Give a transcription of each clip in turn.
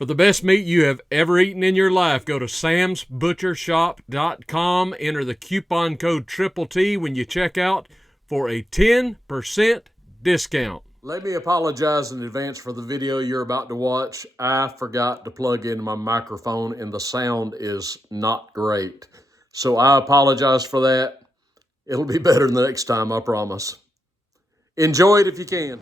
For the best meat you have ever eaten in your life, go to samsbutchershop.com. Enter the coupon code Triple T when you check out for a 10% discount. Let me apologize in advance for the video you're about to watch. I forgot to plug in my microphone and the sound is not great. So I apologize for that. It'll be better the next time, I promise. Enjoy it if you can.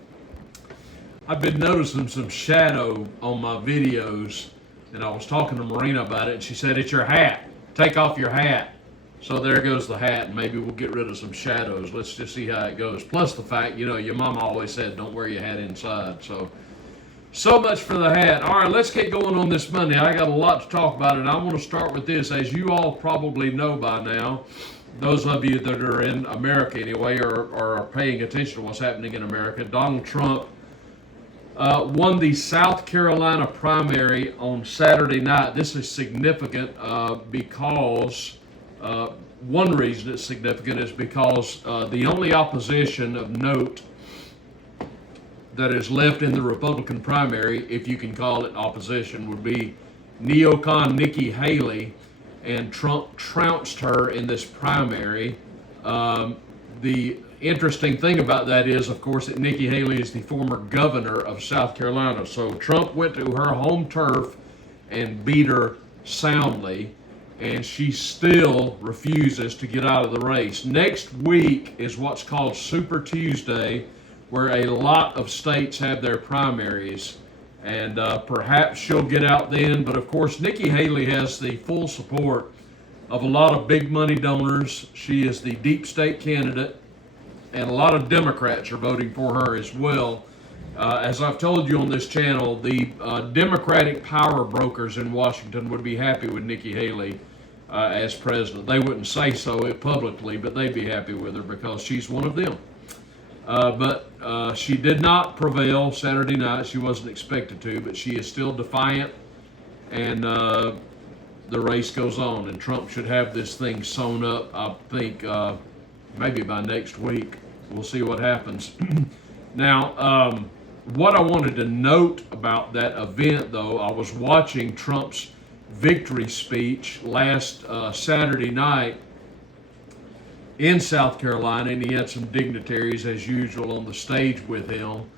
I've been noticing some shadow on my videos, and I was talking to Marina about it, and she said, "It's your hat. Take off your hat." So there goes the hat, and maybe we'll get rid of some shadows. Let's just see how it goes. Plus the fact, your mama always said, don't wear your hat inside. So much for the hat. All right, let's get going on this Monday. I got a lot to talk about, and I want to start with this. As you all probably know by now, those of you that are in America anyway, or are paying attention to what's happening in America, Donald Trump won the South Carolina primary on Saturday night. This is significant because one reason it's significant is because the only opposition of note that is left in the Republican primary, if you can call it opposition, would be neocon Nikki Haley, and Trump trounced her in this primary. The interesting thing about that is, of course, that Nikki Haley is the former governor of South Carolina. So Trump went to her home turf and beat her soundly, and she still refuses to get out of the race. Next week is what's called Super Tuesday, where a lot of states have their primaries, and perhaps she'll get out then. But of course, Nikki Haley has the full support of a lot of big money donors. She is the deep state candidate, and a lot of Democrats are voting for her as well. As I've told you on this channel, the Democratic power brokers in Washington would be happy with Nikki Haley as president. They wouldn't say so publicly, but they'd be happy with her because she's one of them. But she did not prevail Saturday night. She wasn't expected to, but she is still defiant, and the race goes on, and Trump should have this thing sewn up, I think, maybe by next week. We'll see what happens. Now, what I wanted to note about that event, though, I was watching Trump's victory speech last Saturday night in South Carolina, and he had some dignitaries, as usual, on the stage with him.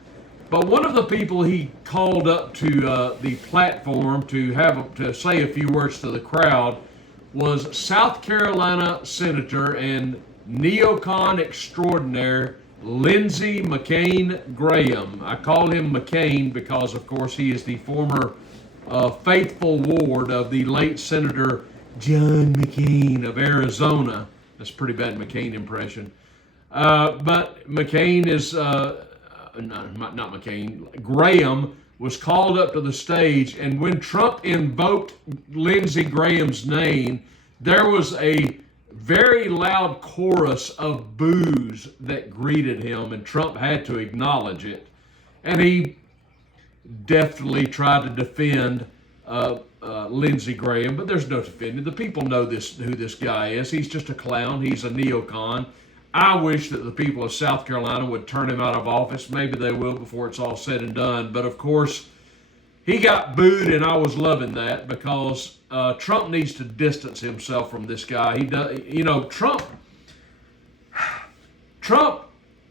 But one of the people he called up to the platform to say a few words to the crowd was South Carolina Senator and neocon extraordinaire Lindsey Graham. I call him McCain because, of course, he is the former faithful ward of the late Senator John McCain of Arizona. That's a pretty bad McCain impression. But McCain is, not McCain, Graham was called up to the stage, and when Trump invoked Lindsey Graham's name, there was a very loud chorus of boos that greeted him, and Trump had to acknowledge it. And he deftly tried to defend Lindsey Graham, but there's no defending. The people know who this guy is. He's just a clown. He's a neocon. I wish that the people of South Carolina would turn him out of office. Maybe they will before it's all said and done. But of course, he got booed, and I was loving that because Trump needs to distance himself from this guy. He does, Trump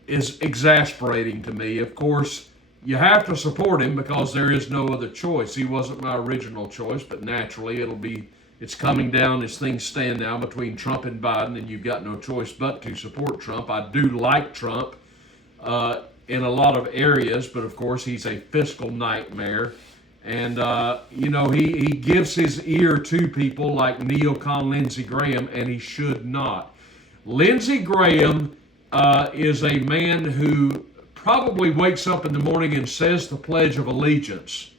is exasperating to me. Of course, you have to support him because there is no other choice. He wasn't my original choice, but naturally it's coming down as things stand now between Trump and Biden, and you've got no choice but to support Trump. I do like Trump in a lot of areas, but of course he's a fiscal nightmare. And, he gives his ear to people like neocon Lindsey Graham, and he should not. Lindsey Graham is a man who probably wakes up in the morning and says the Pledge of Allegiance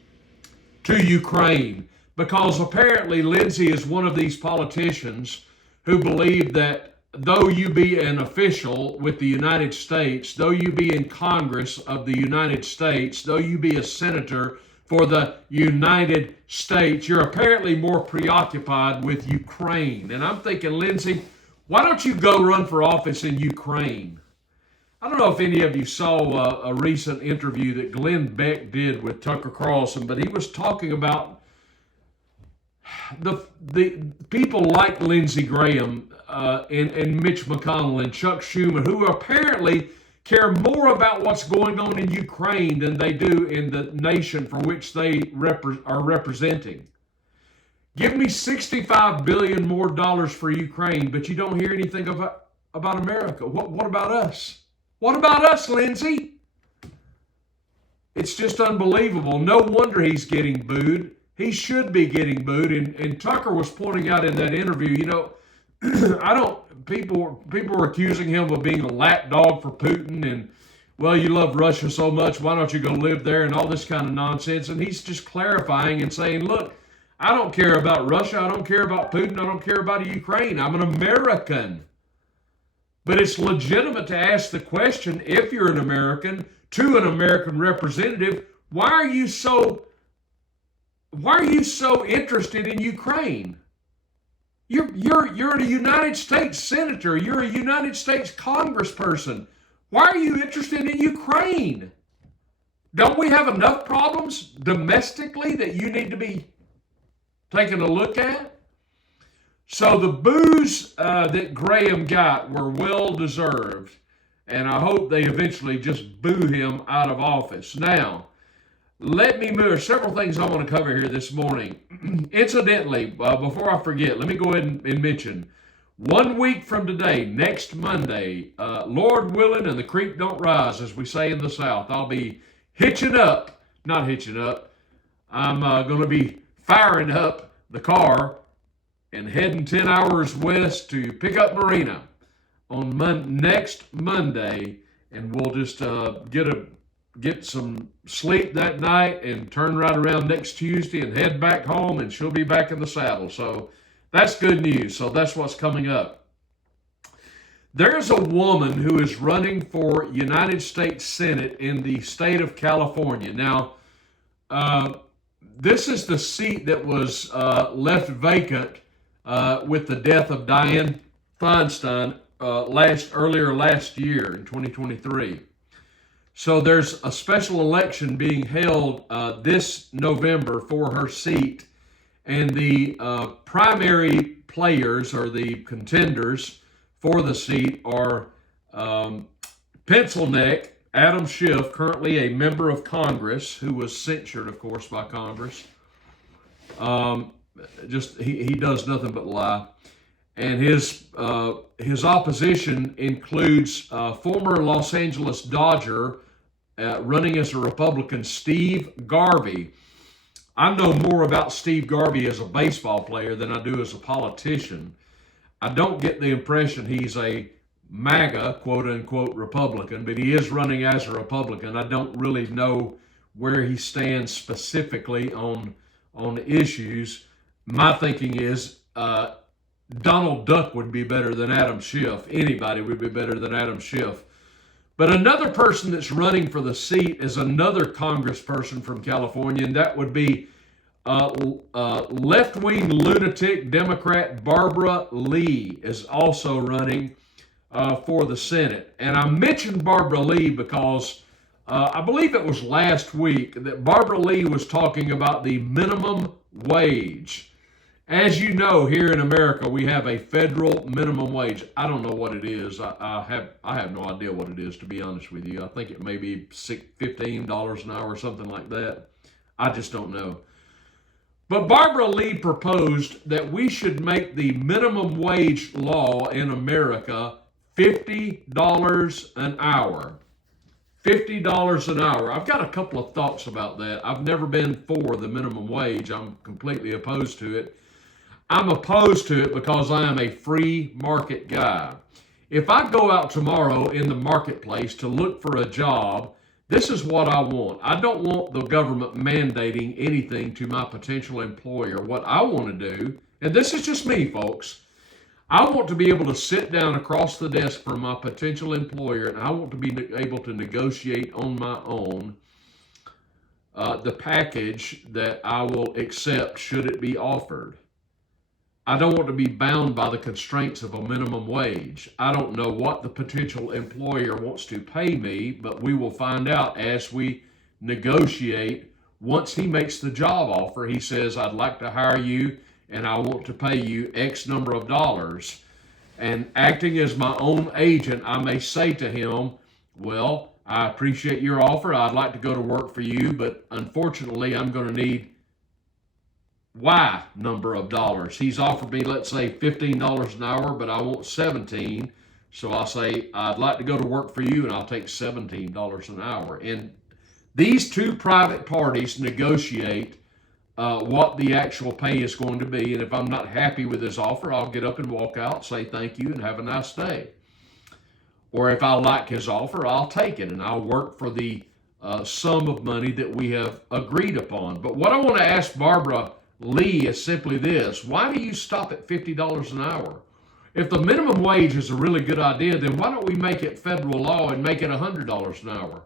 to Ukraine, because apparently Lindsey is one of these politicians who believe that though you be an official with the United States, though you be in Congress of the United States, though you be a senator for the United States, you're apparently more preoccupied with Ukraine. And I'm thinking, Lindsey, why don't you go run for office in Ukraine? I don't know if any of you saw a recent interview that Glenn Beck did with Tucker Carlson, but he was talking about the people like Lindsey Graham and Mitch McConnell and Chuck Schumer, who apparently care more about what's going on in Ukraine than they do in the nation for which they are representing. Give me $65 billion more for Ukraine, but you don't hear anything about America. What about us? What about us, Lindsey? It's just unbelievable. No wonder he's getting booed. He should be getting booed. And Tucker was pointing out in that interview, you know, people were accusing him of being a lapdog for Putin and, well, you love Russia so much, why don't you go live there, and all this kind of nonsense. And he's just clarifying and saying, look, I don't care about Russia, I don't care about Putin, I don't care about Ukraine. I'm an American. But it's legitimate to ask the question, if you're an American, to an American representative, why are you so interested in Ukraine? You're a United States senator. You're a United States congressperson. Why are you interested in Ukraine? Don't we have enough problems domestically that you need to be taking a look at? So the boos that Graham got were well deserved, and I hope they eventually just boo him out of office. Now, let me move. There's several things I want to cover here this morning. Incidentally, before I forget, let me go ahead and mention, 1 week from today, next Monday, Lord willing and the creek don't rise, as we say in the South, I'll be not hitching up, I'm going to be firing up the car and heading 10 hours west to pick up Marina on next Monday, and we'll just get some sleep that night and turn right around next Tuesday and head back home, and she'll be back in the saddle. So that's good news. So that's what's coming up. There's a woman who is running for United States Senate in the state of California. Now, this is the seat that was left vacant with the death of Dianne Feinstein earlier last year in 2023. So there's a special election being held this November for her seat, and the primary players or the contenders for the seat are Pencil Neck Adam Schiff, currently a member of Congress, who was censured, of course, by Congress. He does nothing but lie. And his opposition includes former Los Angeles Dodger running as a Republican, Steve Garvey. I know more about Steve Garvey as a baseball player than I do as a politician. I don't get the impression he's a MAGA, quote-unquote, Republican, but he is running as a Republican. I don't really know where he stands specifically on issues. My thinking is Donald Duck would be better than Adam Schiff. Anybody would be better than Adam Schiff. But another person that's running for the seat is another congressperson from California, and that would be left-wing lunatic Democrat Barbara Lee is also running for the Senate. And I mentioned Barbara Lee because I believe it was last week that Barbara Lee was talking about the minimum wage. As you know, here in America, we have a federal minimum wage. I don't know what it is. I have no idea what it is, to be honest with you. I think it may be $15 an hour or something like that. I just don't know. But Barbara Lee proposed that we should make the minimum wage law in America $50 an hour. $50 an hour. I've got a couple of thoughts about that. I've never been for the minimum wage. I'm completely opposed to it. I'm opposed to it because I am a free market guy. If I go out tomorrow in the marketplace to look for a job, this is what I want. I don't want the government mandating anything to my potential employer. What I want to do, and this is just me, folks, I want to be able to sit down across the desk from my potential employer, and I want to be able to negotiate on my own the package that I will accept should it be offered. I don't want to be bound by the constraints of a minimum wage. I don't know what the potential employer wants to pay me, but we will find out as we negotiate. Once he makes the job offer, he says, I'd like to hire you and I want to pay you X number of dollars. And acting as my own agent, I may say to him, well, I appreciate your offer. I'd like to go to work for you, but unfortunately, I'm going to need Y number of dollars. He's offered me, let's say, $15 an hour, but I want 17. So I'll say, I'd like to go to work for you, and I'll take $17 an hour. And these two private parties negotiate what the actual pay is going to be. And if I'm not happy with his offer, I'll get up and walk out, say thank you, and have a nice day. Or if I like his offer, I'll take it, and I'll work for the sum of money that we have agreed upon. But what I want to ask Barbara Lee is simply this: why do you stop at $50 an hour? If the minimum wage is a really good idea, then why don't we make it federal law and make it $100 an hour?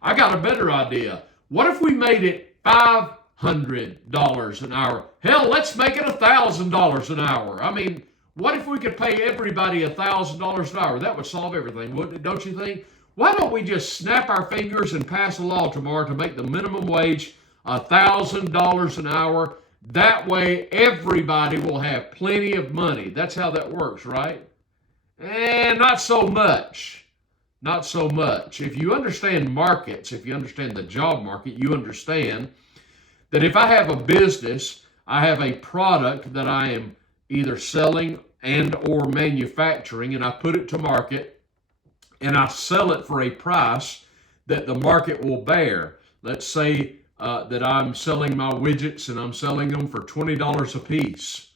I got a better idea. What if we made it $500 an hour? Hell, let's make it $1,000 an hour. I mean, what if we could pay everybody $1,000 an hour? That would solve everything, wouldn't it? Don't you think? Why don't we just snap our fingers and pass a law tomorrow to make the minimum wage $1,000 an hour? That way, everybody will have plenty of money. That's how that works, right? And not so much. Not so much. If you understand markets, if you understand the job market, you understand that if I have a business, I have a product that I am either selling and or manufacturing, and I put it to market, and I sell it for a price that the market will bear. Let's say that I'm selling my widgets and I'm selling them for $20 a piece.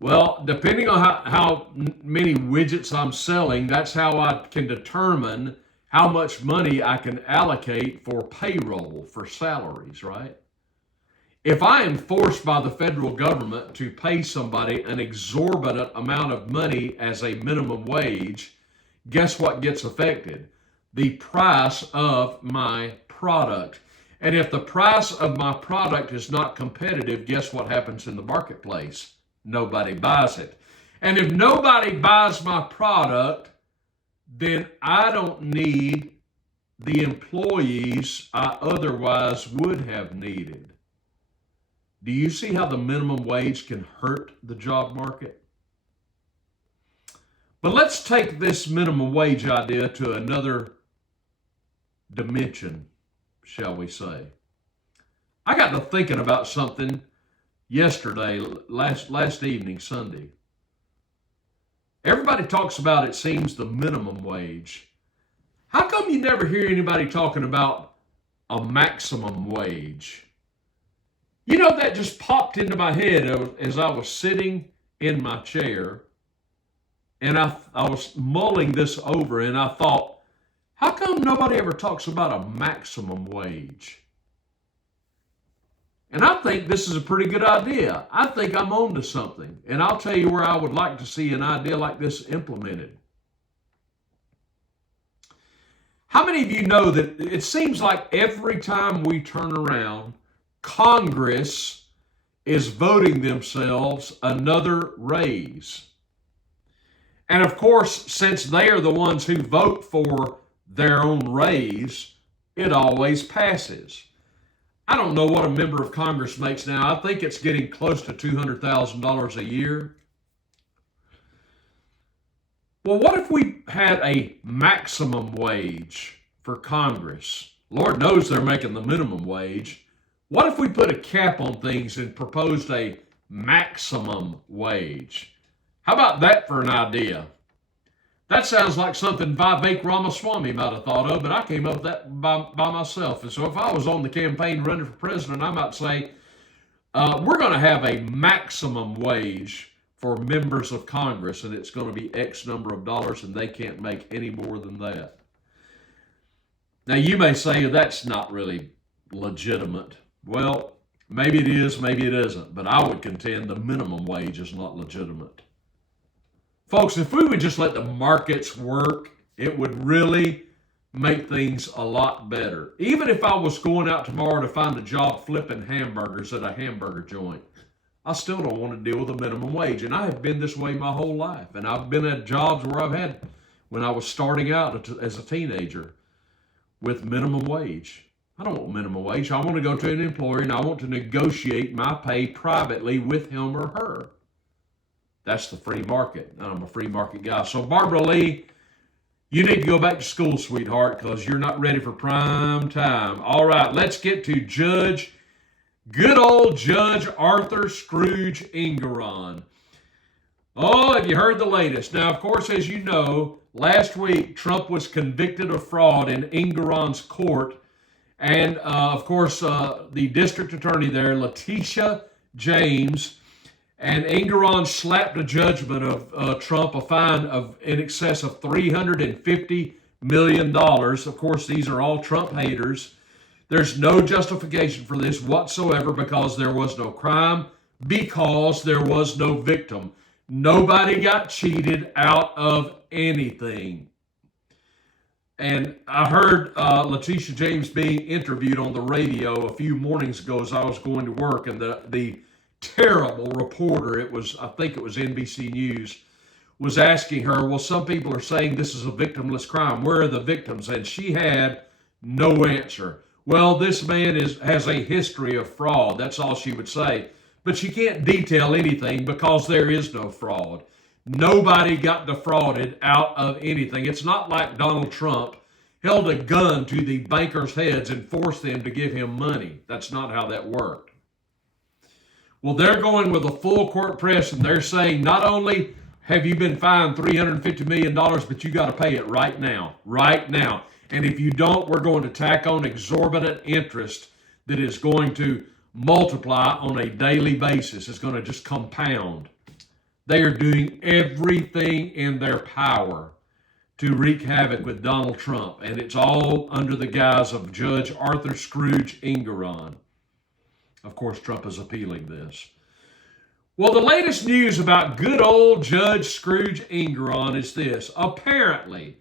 Well, depending on how many widgets I'm selling, that's how I can determine how much money I can allocate for payroll, for salaries, right? If I am forced by the federal government to pay somebody an exorbitant amount of money as a minimum wage, guess what gets affected? The price of my product. And if the price of my product is not competitive, guess what happens in the marketplace? Nobody buys it. And if nobody buys my product, then I don't need the employees I otherwise would have needed. Do you see how the minimum wage can hurt the job market? But let's take this minimum wage idea to another dimension, shall we say. I got to thinking about something yesterday, last evening, Sunday. Everybody talks about, it seems, the minimum wage. How come you never hear anybody talking about a maximum wage? You know, that just popped into my head as I was sitting in my chair, and I was mulling this over, and I thought, how come nobody ever talks about a maximum wage? And I think this is a pretty good idea. I think I'm on to something. And I'll tell you where I would like to see an idea like this implemented. How many of you know that it seems like every time we turn around, Congress is voting themselves another raise? And of course, since they are the ones who vote for their own raise, it always passes. I don't know what a member of Congress makes now. I think it's getting close to $200,000 a year. Well, what if we had a maximum wage for Congress? Lord knows they're making the minimum wage. What if we put a cap on things and proposed a maximum wage? How about that for an idea? That sounds like something Vivek Ramaswamy might have thought of, but I came up with that by myself. And so if I was on the campaign running for president, I might say, we're going to have a maximum wage for members of Congress, and it's going to be X number of dollars, and they can't make any more than that. Now, you may say that's not really legitimate. Well, maybe it is, maybe it isn't, but I would contend the minimum wage is not legitimate. Folks, if we would just let the markets work, it would really make things a lot better. Even if I was going out tomorrow to find a job flipping hamburgers at a hamburger joint, I still don't want to deal with a minimum wage. And I have been this way my whole life. And I've been at jobs where I've had, when I was starting out as a teenager, with minimum wage. I don't want minimum wage. I want to go to an employer and I want to negotiate my pay privately with him or her. That's the free market. I'm a free market guy. So Barbara Lee, you need to go back to school, sweetheart, because you're not ready for prime time. All right, let's get to good old Judge Arthur Scrooge Engoron. Oh, have you heard the latest? Now, of course, as you know, last week Trump was convicted of fraud in Engoron's court. And, of course, the district attorney there, Letitia James, and Engoron slapped a judgment of Trump, a fine of in excess of $350 million. Of course, these are all Trump haters. There's no justification for this whatsoever because there was no crime, because there was no victim. Nobody got cheated out of anything. And I heard Letitia James being interviewed on the radio a few mornings ago as I was going to work, and the terrible reporter, I think it was NBC News, was asking her, well, some people are saying this is a victimless crime. Where are the victims? And she had no answer. Well, this man has a history of fraud. That's all she would say. But she can't detail anything because there is no fraud. Nobody got defrauded out of anything. It's not like Donald Trump held a gun to the bankers' heads and forced them to give him money. That's not how that worked. Well, they're going with a full court press, and they're saying not only have you been fined $350 million, but you got to pay it right now. Right now. And if you don't, we're going to tack on exorbitant interest that is going to multiply on a daily basis. It's going to just compound. They are doing everything in their power to wreak havoc with Donald Trump, and it's all under the guise of Judge Arthur Scrooge Engoron. Of course, Trump is appealing this. Well, the latest news about good old Judge Scrooge Engoron is this. Apparently,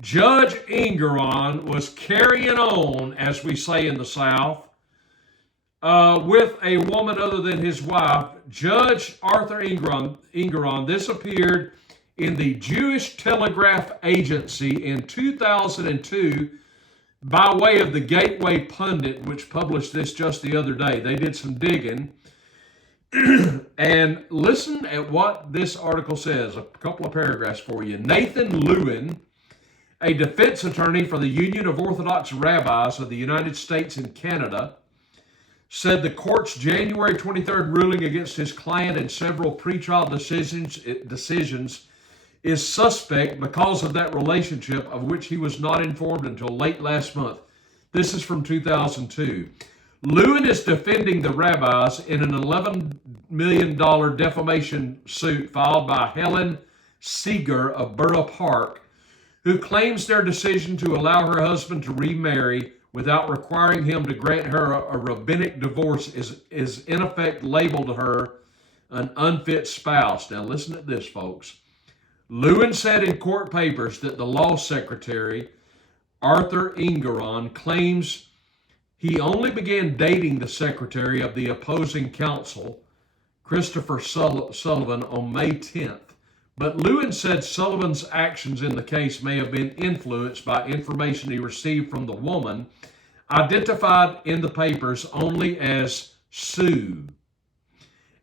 Judge Engoron was carrying on, as we say in the South, with a woman other than his wife, Judge Arthur Engoron. This appeared in the Jewish Telegraph Agency in 2002 by way of the Gateway Pundit, which published this just the other day. They did some digging. And listen at what this article says, a couple of paragraphs for you. Nathan Lewin, a defense attorney for the Union of Orthodox Rabbis of the United States and Canada, said the court's January 23rd ruling against his client and several pretrial decisions is suspect because of that relationship of which he was not informed until late last month. This is from 2002. Lewin is defending the rabbis in an $11 million defamation suit filed by Helen Seeger of Borough Park, who claims their decision to allow her husband to remarry without requiring him to grant her a rabbinic divorce is in effect labeled her an unfit spouse. Now listen to this, folks. Lewin said in court papers that the law secretary, Arthur Engoron, claims he only began dating the secretary of the opposing counsel, Christopher Sullivan, on May 10th. But Lewin said Sullivan's actions in the case may have been influenced by information he received from the woman, identified in the papers only as Sue.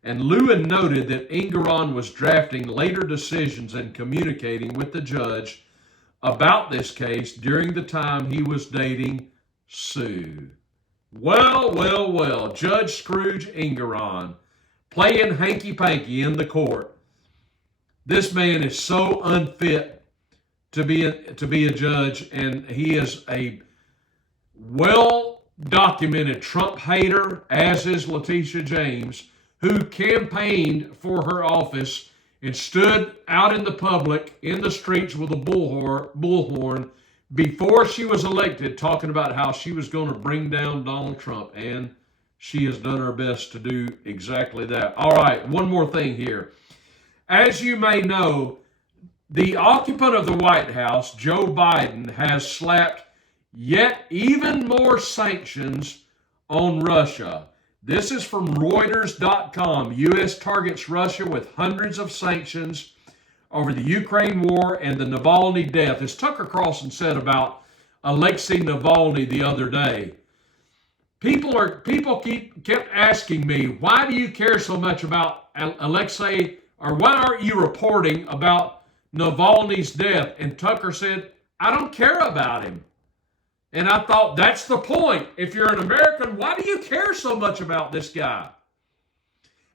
And Lewin noted that Engoron was drafting later decisions and communicating with the judge about this case during the time he was dating Sue. Well, Judge Scrooge Engoron playing hanky-panky in the court. This man is so unfit to be a judge, and he is a well-documented Trump hater, as is Letitia James, who campaigned for her office and stood out in the public, in the streets with a bullhorn before she was elected, talking about how she was going to bring down Donald Trump, and she has done her best to do exactly that. All right, one more thing here. As you may know, the occupant of the White House, Joe Biden, has slapped yet even more sanctions on Russia. This is from Reuters.com. U.S. targets Russia with hundreds of sanctions over the Ukraine war and the Navalny death. As Tucker Carlson said about Alexei Navalny the other day, People kept asking me, why do you care so much about Alexei, or why aren't you reporting about Navalny's death? And Tucker said, I don't care about him. And I thought, that's the point. If you're an American, why do you care so much about this guy?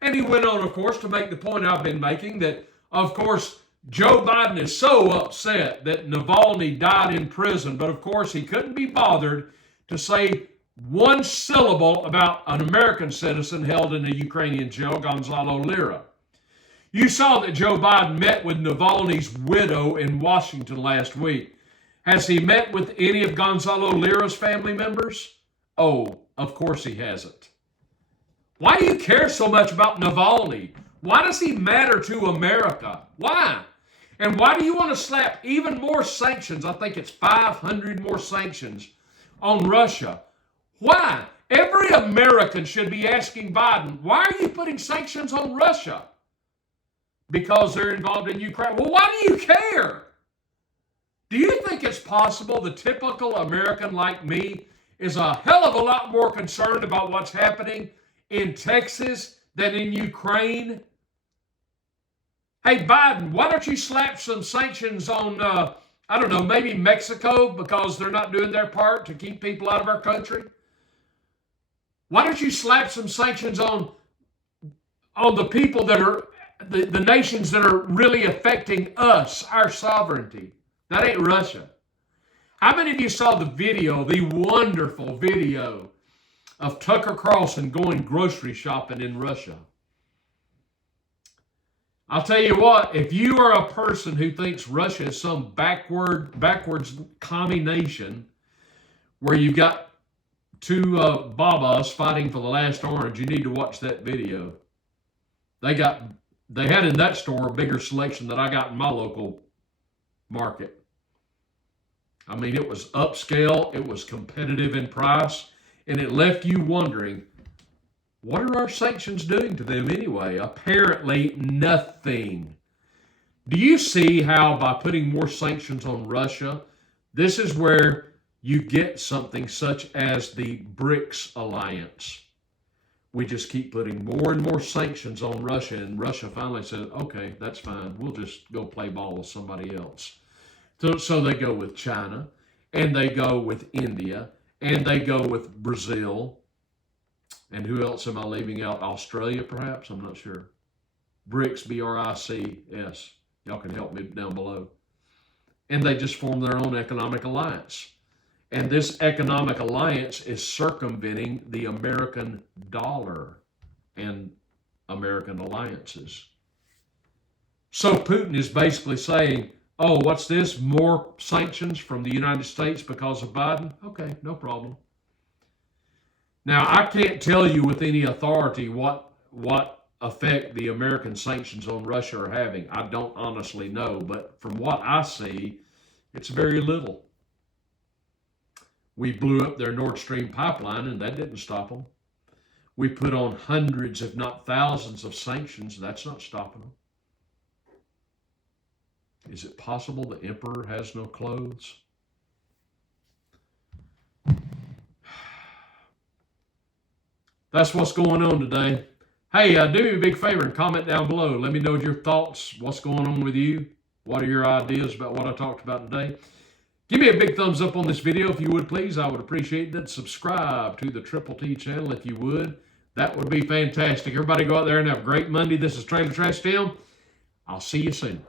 And he went on, of course, to make the point I've been making, that, of course, Joe Biden is so upset that Navalny died in prison, but of course he couldn't be bothered to say one syllable about an American citizen held in a Ukrainian jail, Gonzalo Lira. You saw that Joe Biden met with Navalny's widow in Washington last week. Has he met with any of Gonzalo Lira's family members? Oh, of course he hasn't. Why do you care so much about Navalny? Why does he matter to America? Why? And why do you want to slap even more sanctions? I think it's 500 more sanctions on Russia. Why? Every American should be asking Biden, why are you putting sanctions on Russia? Because they're involved in Ukraine. Well, why do you care? Do you think it's possible the typical American like me is a hell of a lot more concerned about what's happening in Texas than in Ukraine? Hey, Biden, why don't you slap some sanctions on, I don't know, maybe Mexico, because they're not doing their part to keep people out of our country? Why don't you slap some sanctions on the people that are, the nations that are really affecting us, our sovereignty? That ain't Russia. How many of you saw the video, the wonderful video of Tucker Carlson going grocery shopping in Russia? I'll tell you what, if you are a person who thinks Russia is some backwards commie nation where you've got two babas fighting for the last orange, you need to watch that video. They had in that store a bigger selection than I got in my local market. I mean, it was upscale, it was competitive in price, and it left you wondering, what are our sanctions doing to them anyway? Apparently nothing. Do you see how by putting more sanctions on Russia, this is where you get something such as the BRICS alliance? We just keep putting more and more sanctions on Russia, and Russia finally said, okay, that's fine. We'll just go play ball with somebody else. So they go with China, and they go with India, and they go with Brazil. And who else am I leaving out? Australia, perhaps? I'm not sure. BRICS, B-R-I-C-S. Y'all can help me down below. And they just form their own economic alliance. And this economic alliance is circumventing the American dollar and American alliances. So Putin is basically saying, oh, what's this? More sanctions from the United States because of Biden? Okay, no problem. Now, I can't tell you with any authority what effect the American sanctions on Russia are having. I don't honestly know, but from what I see, it's very little. We blew up their Nord Stream pipeline, and that didn't stop them. We put on hundreds, if not thousands, of sanctions. That's not stopping them. Is it possible the emperor has no clothes? That's what's going on today. Hey, do me a big favor and comment down below. Let me know your thoughts. What's going on with you? What are your ideas about what I talked about today? Give me a big thumbs up on this video if you would, please. I would appreciate that. Subscribe to the Triple T channel if you would. That would be fantastic. Everybody go out there and have a great Monday. This is Trailer Trash Tim. I'll see you soon.